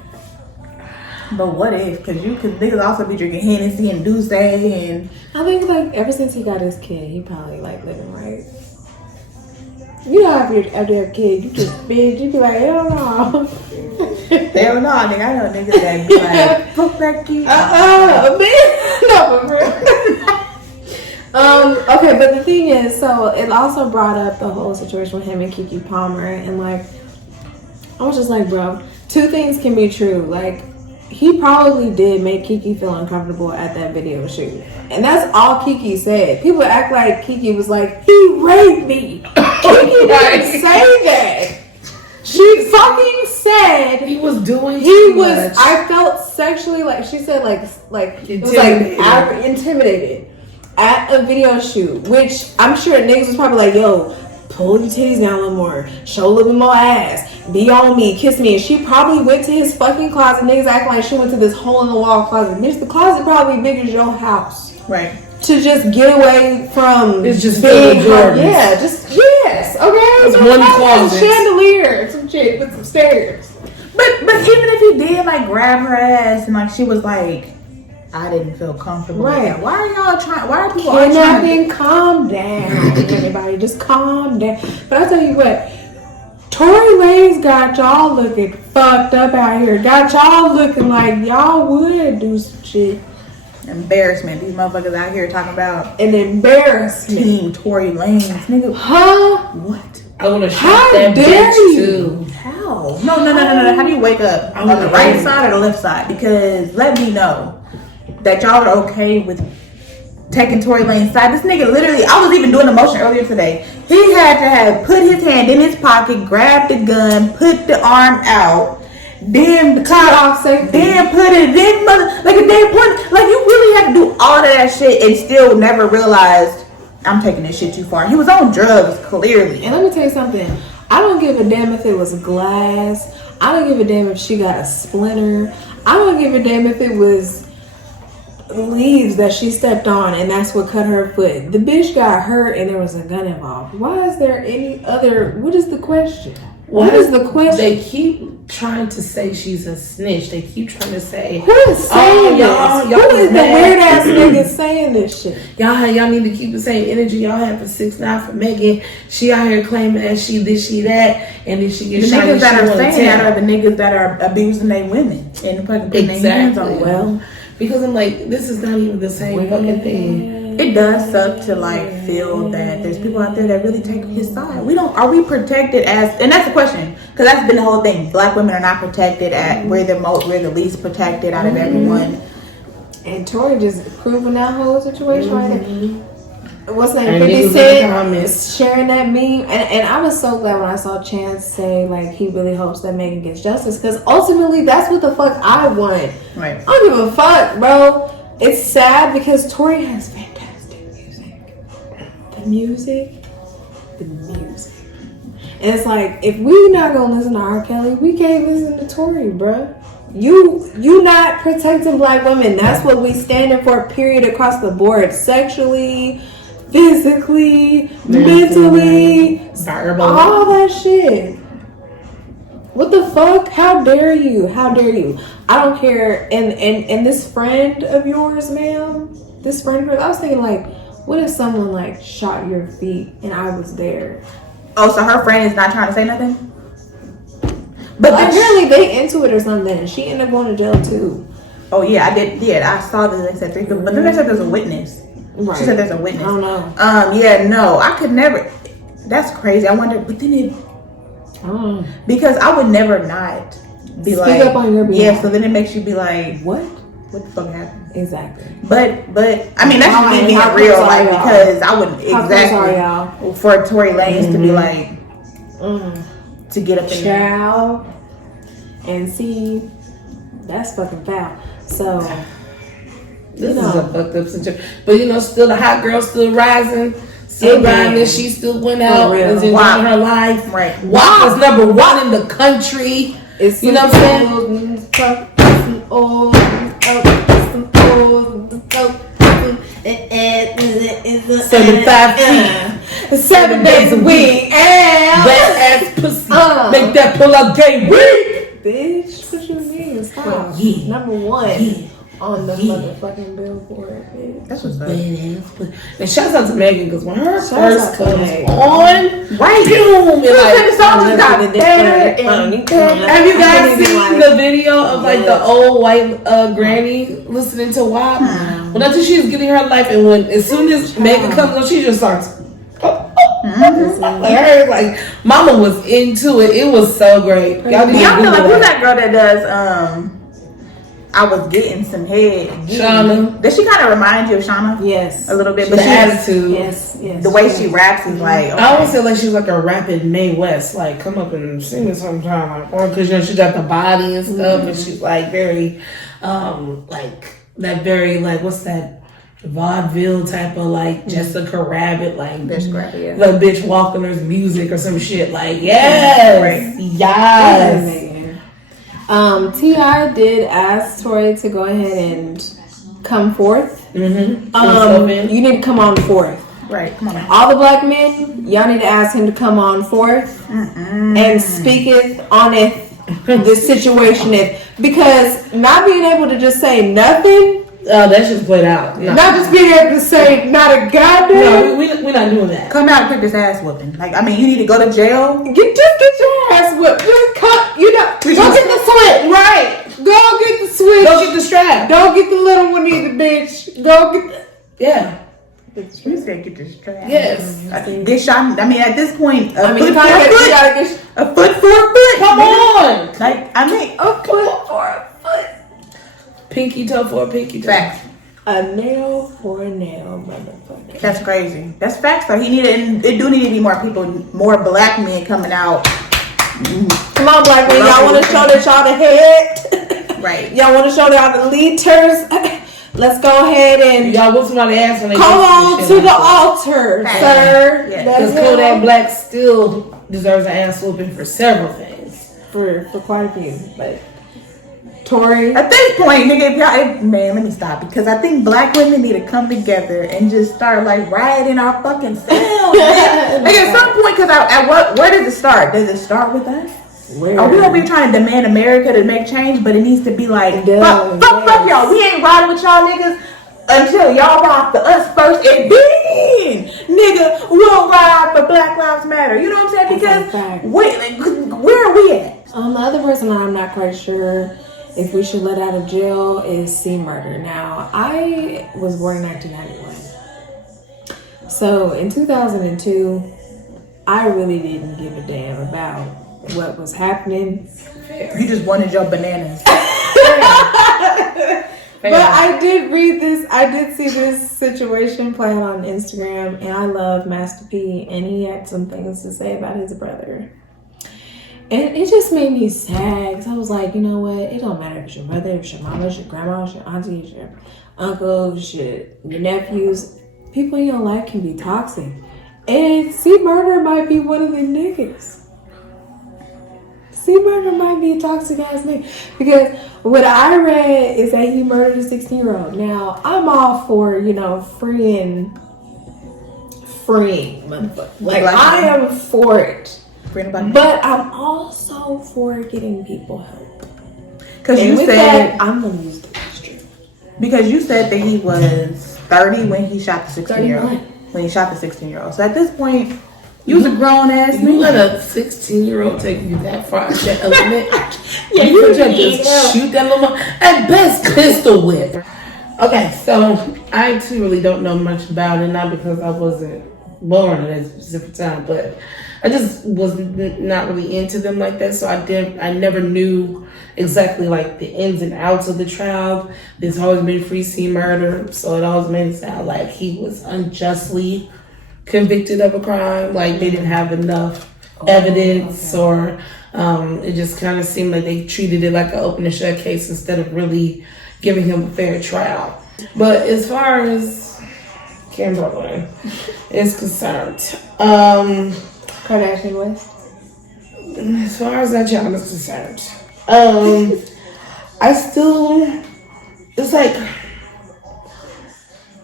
But what if? Because niggas also be drinking Hennessy and Douce and... I think, like, ever since he got his kid, he probably, like, living right. You know, after your kid, you just big, you be like, hell no. Hell no, nigga. I know niggas that be like, fuck that kid. No, for real. Okay, but the thing is, so it also brought up the whole situation with him and Keke Palmer, and like, I was just like, bro, two things can be true. Like, he probably did make Keke feel uncomfortable at that video shoot. And that's all Keke said. People act like Keke was like, he raped me. Keke didn't say that. She fucking said he was doing much. I felt sexually, like she said, like it was like intimidated at a video shoot, which I'm sure niggas was probably like, yo, pull your titties down a little more, show a little bit more ass, be on me, kiss me. And she probably went to his fucking closet. Niggas acting like she went to this hole in the wall closet. Bitch, the closet probably big as your house. Right. To just get away from it's just being Jordans. Yeah, just yes, okay. It's one closet, chandelier, some shit with some stairs. But even if he did like grab her ass and like she was like I didn't feel comfortable. Right. With that. Why are y'all trying? Why are people all Kidnapping? Calm down, everybody. Just calm down. But I tell you what, Tory Lanez got y'all looking fucked up out here. Got y'all looking like y'all would do some shit. Embarrassment. These motherfuckers out here talking about an embarrassment. Team Tory Lanez, nigga. Huh? What? I want to shoot that bitch too. How? No. How do you wake up on the right side or the left side? Because let me know that y'all are okay with taking Tory Lanez's side. This nigga literally, I was even doing the motion earlier today. He had to have put his hand in his pocket, grabbed the gun, put the arm out, then cut off safety, then put it in like a damn point. Like you really had to do all of that shit and still never realized I'm taking this shit too far. He was on drugs, clearly. And let me tell you something. I don't give a damn if it was glass. I don't give a damn if she got a splinter. I don't give a damn if it was leaves that she stepped on and that's what cut her foot. The bitch got hurt and there was a gun involved. Why is there any other? What is the question? What is the question? They keep trying to say she's a snitch. They keep trying to say, who is saying this? Who is the weird ass nigga saying this shit? Y'all need to keep the same energy y'all have for 6ix9ine for Megan. She out here claiming that she this, she that, and then she gets the shot. Niggas that are saying that are the niggas that are abusing their women and fucking putting their hands on them. Well, because I'm like, this is not even the same fucking thing. It does suck to like feel that there's people out there that really take his side. Are we protected as? And that's the question, because that's been the whole thing. Black women are not protected at. We're the least protected out of everyone. And Tory just proving that whole situation right there. What's that? 50 Cent sharing that meme, and I was so glad when I saw Chance say like he really hopes that Megan gets justice, because ultimately that's what the fuck I want. Right. I don't give a fuck, bro. It's sad because Tory has fantastic music. The music. And it's like, if we not gonna listen to R. Kelly, we can't listen to Tory, bruh. You not protecting black women. That's what we standing for, period, across the board. Sexually, physically, mentally, verbal, all that shit. What the fuck? How dare you? How dare you? I don't care. And this friend of yours, ma'am, this friend of yours, I was thinking like, what if someone like shot your feet and I was there? Oh, so her friend is not trying to say nothing? But apparently they into it or something, and she ended up going to jail too. Oh yeah, I did. Yeah, I saw that they said 3 people, but then they said there's a witness. Right. She said there's a witness. I don't know. Yeah, no, I could never. That's crazy. I wonder, but then it. Because I would never not be like. Speak up on your behalf. Yeah, so then it makes you be like, what the fuck happened? Exactly. But I mean that's just me being real, like because I wouldn't exactly for Tory Lanez to be like to get up in child and see that's fucking foul. So this is a fucked up situation. But still the hot girl still rising. Still grinding, she still went out and enjoying her life. Right. WAP was #1 in the country. It's you know what I'm saying? 75 feet, 7 days a week, wet ass pussy, make that pull up game weak. Bitch, what you mean? Stop. #1 on the motherfucking billboard, bitch. That's what's up. And shouts out to Megan, because when her first comes on, right, boom, the songs got better. Have you guys seen the video of like the old white granny listening to WAP? Well, that's when she was getting her life, and as soon as Megan comes on, she just starts. Like mama was into it. It was so great. Y'all feel like who's that girl that does I was getting some head. Shauna. Does she kind of remind you of Shauna? Yes. A little bit. But the attitude. Yes. The way she raps is like. Okay. I always feel like she's like a rapid Mae West. Like, come up and sing me sometime. Like, because she got the body and stuff. And she's like very, like, that very, like, what's that? Vaudeville type of like Jessica Rabbit, like bitch Rabbit, yeah. The bitch walking her music or some shit. Like, yes. Right. Yes. T.I. did ask Tory to go ahead and come forth. Mm-hmm. You need to come on forth. Right, come on. All the black men, y'all need to ask him to come on forth and speaketh on it the situation. Because not being able to just say nothing Oh, that shit's played out. No. Not just being able to say not a goddamn. No, we're not doing that. Come out and pick this ass whooping. Like, I mean, you need to go to jail. Just get your ass whipped. Just cut. Go get the switch. Right. Go get the switch. Go get the strap. Don't get the little one either, bitch. Go get the... Yeah. You said get this strap. Yes. Get shot. I mean, at this point, I mean, you gotta get a foot for a foot. Come on. Like, I mean, a foot for a foot. Pinky toe for a pinky toe. Facts. A nail for a nail, motherfucker. That's crazy. That's facts, though. It do need to be more people, more black men coming out. Come on, black men. Y'all want to show that y'all the head? Right. Y'all want to show that y'all the leaders? Let's go ahead and y'all whoop somebody ass when they come on to the altar, sir. Because Kodak Black still deserves an ass whooping for several things. For quite a few, but Tory. At this point, nigga, man, let me stop, because I think black women need to come together and just start like rioting our fucking selves. Like at some point, because where does it start? Does it start with us? Are we gonna be trying to demand America to make change, but it needs to be like fuck y'all. We ain't riding with y'all niggas until y'all ride for us first, and then nigga we'll ride for Black Lives Matter. You know what I'm saying? Because where are we at? The other person that I'm not quite sure if we should let out of jail is CMurda. Now, I was born in 1991. So in 2002, I really didn't give a damn about what was happening. You just wanted your bananas. But I did read this. I did see this situation playing on Instagram, and I love Master P, and he had some things to say about his brother. And it just made me sad, because I was like, you know what? It don't matter if it's your mother, if it's your mama, if it's your grandma, if it's your auntie, if it's your uncle, if it's your nephews. People in your life can be toxic. And CMurda might be one of the niggas. CMurda might be a toxic ass nigga. Because what I read is that he murdered a 16-year-old. Now, I'm all for, freeing motherfucker. Like, I am for it. But I'm also for getting people help. Because you said I'm gonna use the restroom. Because you said that he was 30 when he shot the 16-year-old. When he shot the 16-year-old. So at this point, you was a grown ass nigga. You let a 16-year-old take you that far? That element? Yeah, you could just shoot that little at best pistol whip. Okay, so I too really don't know much about it, not because I wasn't born at a specific time, but I just was not really into them like that. So I never knew exactly like the ins and outs of the trial. There's always been free CMurda, so it always made it sound like he was unjustly convicted of a crime, like they didn't have enough evidence, or it just kind of seemed like they treated it like an open and shut case instead of really giving him a fair trial. But as far as Kimberly is concerned, Kardashian West. As far as that child is concerned, I still, it's like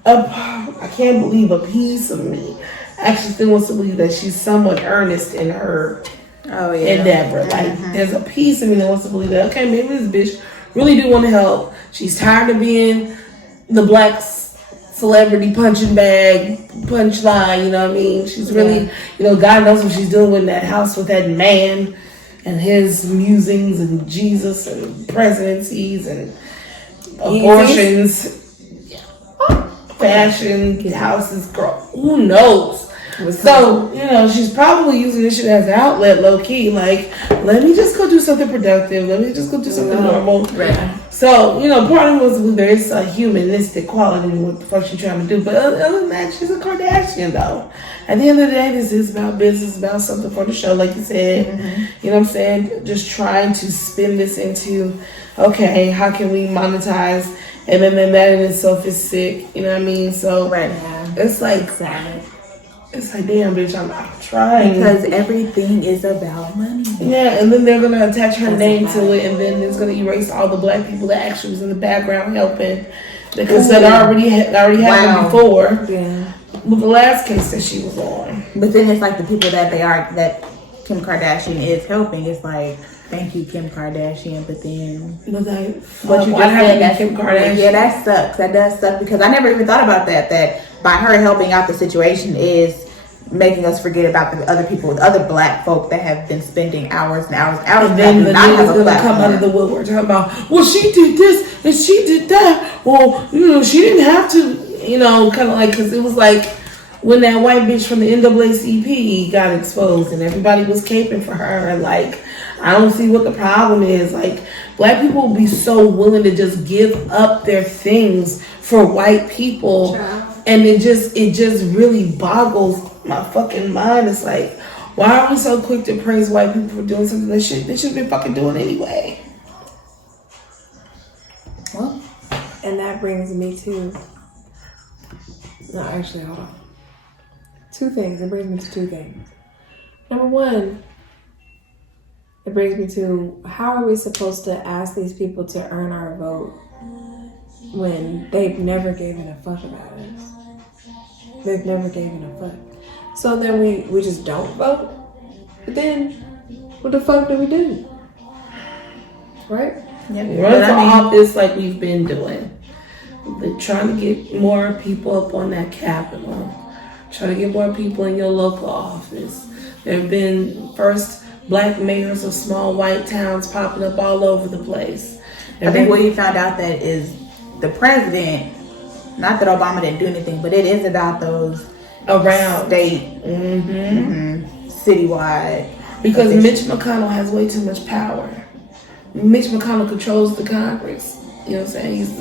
I can't believe a piece of me actually still wants to believe that she's somewhat earnest in her endeavor. Like, there's a piece of me that wants to believe that, okay, maybe this bitch really do want to help. She's tired of being the black celebrity punching bag, punchline, you know what I mean? She's really, God knows what she's doing in that house with that man and his musings and Jesus and presidencies and abortions. Fashion, houses, girl, who knows? So, she's probably using this shit as an outlet, low key. Like, let me just go do something productive. Let me just go do something normal. Right. So, part of me wants to believe there is a humanistic quality in what the fuck she's trying to do. But other than that, she's a Kardashian, though. At the end of the day, this is about business, about something for the show, like you said. Mm-hmm. You know what I'm saying? Just trying to spin this into, okay, how can we monetize? And then that in itself is sick, you know what I mean? So it's like, it's like, damn, bitch, I'm trying. Because everything is about money. Yeah, and then they're going to attach her name to it, and then it's going to erase all the black people that actually was in the background helping. Because that already happened before. Yeah. With the last case that she was on. But then it's like the people that Kim Kardashian is helping, it's like, thank you, Kim Kardashian, but then But like, what you why just have said, to that's be Kim Kardashian? yeah, that sucks. That does suck because I never even thought about that by her helping out the situation is making us forget about the other people, the other black folk that have been spending hours and hours and hours. And then the not have niggas a gonna platform. come out of the woodwork talking about, well, she did this and she did that. Well, she didn't have to, kind of like, because it was like when that white bitch from the NAACP got exposed and everybody was caping for her. And like, I don't see what the problem is. Like, black people will be so willing to just give up their things for white people. And it just really boggles my fucking mind. It's like, why are we so quick to praise white people for doing something they should have been fucking doing anyway? Well, And that brings me to. No, actually, hold on. Two things. It brings me to two things. Number one, it brings me to how are we supposed to ask these people to earn our vote when they've never given a fuck about us? They've never given a fuck. So then we just don't vote? But then, what the fuck do we do? Right? Run for office like we've been doing. We're trying to get more people up on that Capitol. Trying to get more people in your local office. There have been first black mayors of small white towns popping up all over the place. I think what you found out that is the president, not that Obama didn't do anything, but it is about those around state, citywide. Because Mitch McConnell has way too much power. Mitch McConnell controls the Congress. You know what I'm saying? He's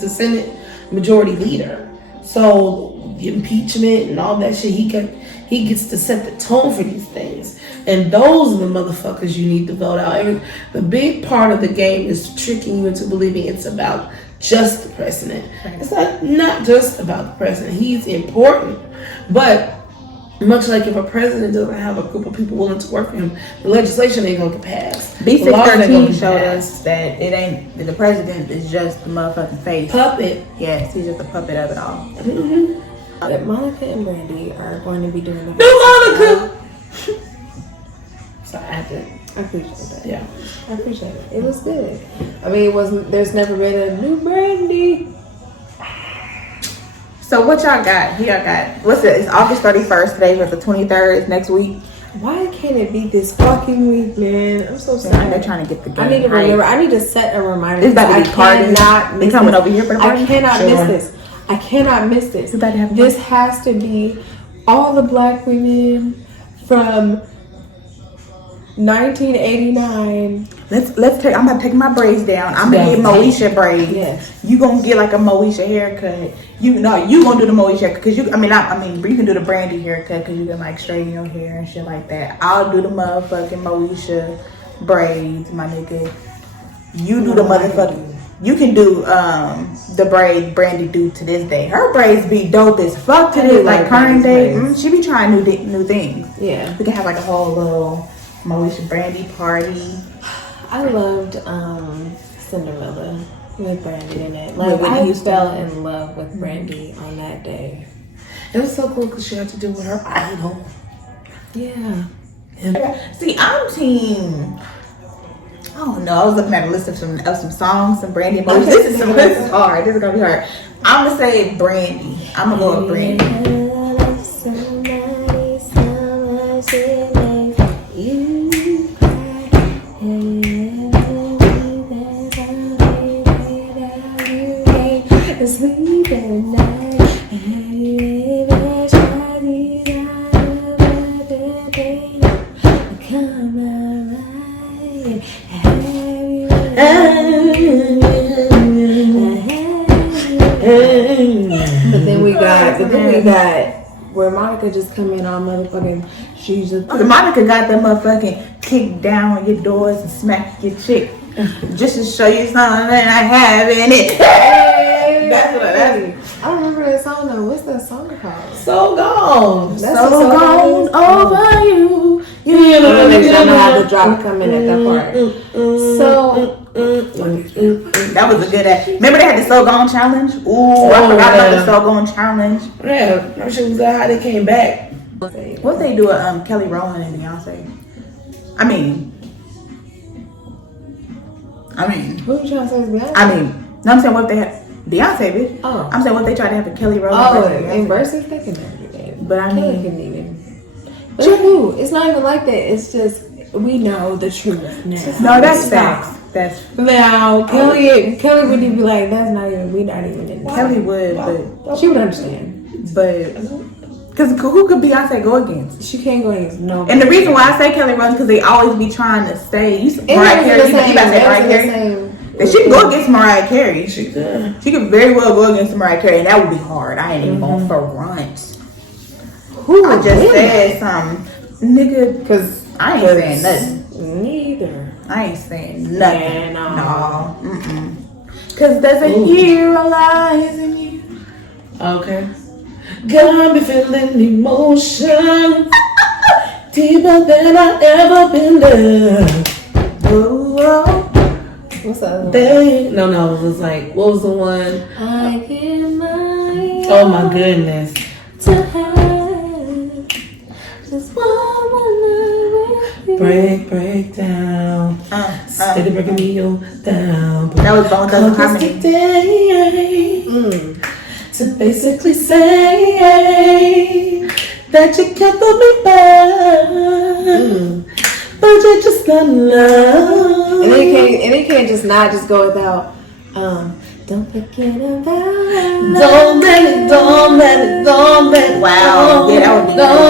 the Senate majority leader. So the impeachment and all that shit, he gets to set the tone for these things. And those are the motherfuckers you need to vote out. The big part of the game is tricking you into believing it's about just the president. Right. It's not just about the president. He's important. But much like if a president doesn't have a group of people willing to work for him, the legislation ain't gonna get passed. B613 showed us that the president is just the motherfucking face. Puppet. Yes, he's just a puppet of it all. That Monica and Brandy are going to be doing the New Monica! So I appreciate that. Yeah. I appreciate it. It was good. I mean, there's never been a new Brandy. So what y'all got? What's it? It's August 31st. Today was the 23rd. It's next week. Why can't it be this fucking week, man? I'm so sorry. They're trying to get the game. I need to remember. I need to set a reminder. It's about to be party. They coming over here for the party? I cannot miss this. I cannot miss this. This has to be all the black women from 1989. Let's take. I'm gonna take my braids down. I'm gonna get Moesha braids. Yes. You gonna get like a Moesha haircut. You gonna do the Moesha haircut because you can do the Brandy haircut because you can like straighten your hair and shit like that. I'll do the motherfucking Moesha braids, my nigga. You do the motherfucking. You can do the braid Brandy do to this day. Her braids be dope as fuck to this like current day. She be trying new things. Yeah. We can have like a whole little Moesha Brandy party. I loved Cinderella with Brandy in it. Like I fell in love with Brandy on that day. It was so cool because she had to do with her idol. Yeah. See, I'm team. I don't know. I was looking at a list of some songs, some Brandy emojis. This is hard. This is gonna be hard. I'm gonna say Brandy. I'm gonna go with Brandy. But then we got where Monica just come in on motherfucking. She's just Monica got that motherfucking kick down on your doors and smack your chick just to show you something that I have in it. Hey, that's what that is. I don't remember that song though. What's that song called? So Gone. So gone over you. You know they don't have the drop come in at that part. So that was a good act. Remember they had the So Gone challenge? Ooh, I forgot about the So Gone challenge. Yeah, I'm sure was how they came back. What they do Kelly Rowland and Beyonce? I mean, I mean, Who you trying to say is Beyonce? no, I'm saying what they had. Beyonce, bitch. Oh. I'm saying what they tried to have a Kelly Rowland. Oh, versus in Beyonce. verses, they can never do that. But I Kelly mean, couldn't even. But who? It's not even like that. It's just, we know the truth now. no, that's Stop. facts. That's Now, Kelly would even be like, that's not even, we not even in Kelly would, but She would understand. because who could Beyonce go against? She can't go against nobody. And the reason why I say Kelly Rowland because they always be trying to say Mariah Carey. You gotta say Mariah Carey. And she can go against Mariah Carey. She could. She could very well go against Mariah Carey, and that would be hard. I ain't even going for brunch. Who I just said something, nigga, because I ain't saying nothing. Neither. I ain't saying nothing. Yeah, no. Because there's a hero lies in you. Okay. Got me feeling emotion deeper than I ever been there. Whoa. What's that? No, it was like, what was the one? I give my Oh my goodness. to have just one more night. Break down. Steady breaking me down. That was Bone Thugs and Harmony. Today, to basically say that you can't put me back, but you just got love. And it can't just not just go without. Don't forget about. Don't let it. Wow. Yeah, that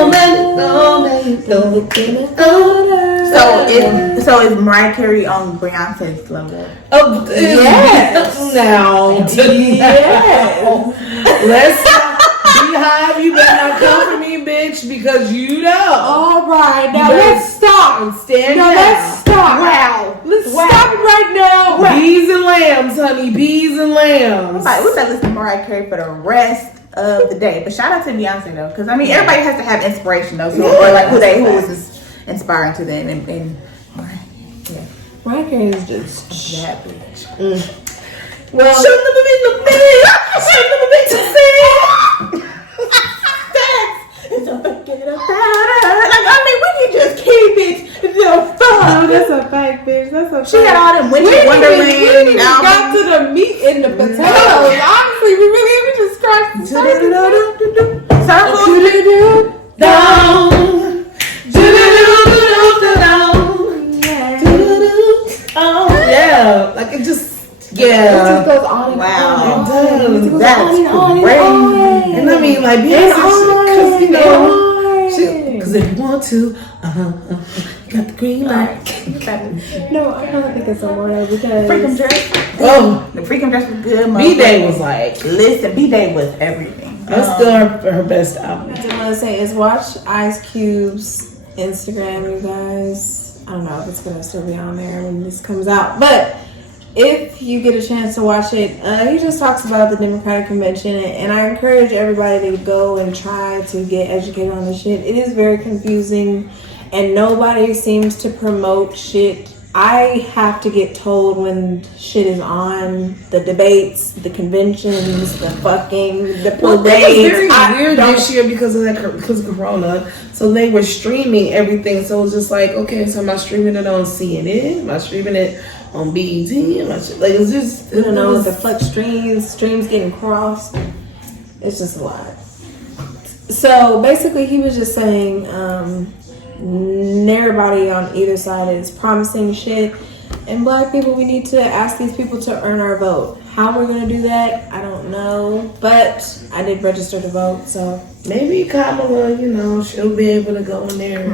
would be Don't forget So is Mariah Carey on Beyonce's level? Oh, Yes. Now, Yes. let's Beehive, you better not come for me, bitch, because you know. All right, now You let's stop. Stand Now down. let's stop. Wow. Let's stop it right now. Bees and lambs, honey. Bees and lambs. Like, we better listen to Mariah Carey for the rest of the day. But shout out to Beyonce though, because I mean everybody has to have inspiration though, so, or like who was inspiring to them and Mariah Carey is just that bitch. well. Should never be the big. Should never be to see. Don't forget about her. Like, I mean, we can just keep it the fuck. Oh, that's a fact, bitch. That's a She had all them Winter Wonderland We got albums. to the meat and the potatoes. Honestly, we just scratched the surface. Down. Oh yeah, like it just It yeah. goes on and Wow. on. It does. It goes That's on and on crazy. and on. And I mean, like Beyonce, because you know, because if you want to, you got the green light. No, I don't think it's a word because Freakum dress. Oh, The Freakum dress was good. B-Day was like, Listen, B-Day was everything. that's still her best album. what I want to say is watch Ice Cube's Instagram, you guys. I don't know if it's gonna still be on there when this comes out, but if you get a chance to watch it, he just talks about the Democratic Convention, and I encourage everybody to go and try to get educated on this shit. It is very confusing, and nobody seems to promote shit. I have to get told when shit is on, the debates, the conventions, the fucking, the Well, parades. it was very weird this year because of Corona. So they were streaming everything. So it was just like, okay, so am I streaming it on CNN? Am I streaming it on BET? Like it's just I don't know, the flex streams getting crossed. It's just a lot. So basically, he was just saying, everybody on either side is promising shit, and black people, we need to ask these people to earn our vote. How we're gonna do that, I don't know, but I did register to vote, so maybe Kamala, you know, she'll be able to go in there.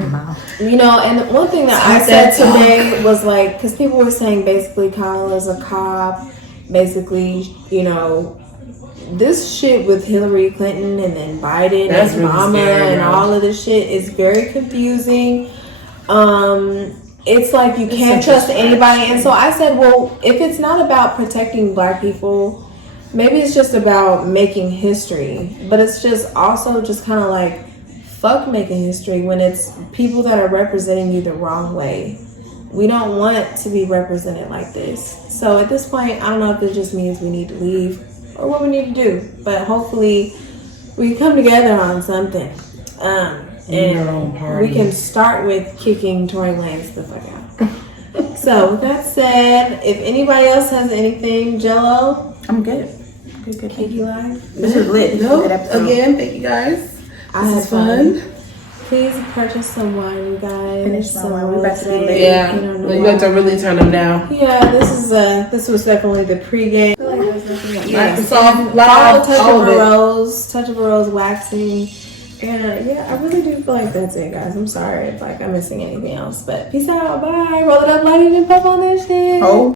you know. And the one thing that I said today was like, because people were saying basically Kamala's a cop, basically, you know, this shit with Hillary Clinton and then Biden That's and really Obama scary, and bro. all of this shit is very confusing. It's like you can't trust anybody. And so I said, well, if it's not about protecting black people, maybe it's just about making history. But it's just also just kind of like, fuck making history when it's people that are representing you the wrong way. We don't want to be represented like this. So at this point, I don't know if it just means we need to leave or what we need to do. But hopefully we can come together on something. And we can start with kicking Tory Lanez the fuck out. So with that said, if anybody else has anything, Jello, I'm good. Good. Kinky Live, This was lit. This was a No, good episode. again, thank you guys. I This had is fun. please purchase some wine, you guys. Finish my wine. We about to be today, lit. Yeah, you know, you have to really turn them down. Yeah, this was definitely the pregame. I feel like there's nothing else. Yeah. And Soft, follow loud, Touch all of of a it. Rose, Touch of a Rose waxing. And yeah, I really do feel like that's it, guys. I'm sorry if like I'm missing anything else. But peace out. Bye. Roll it up, light it, and puff on that shit. Oh.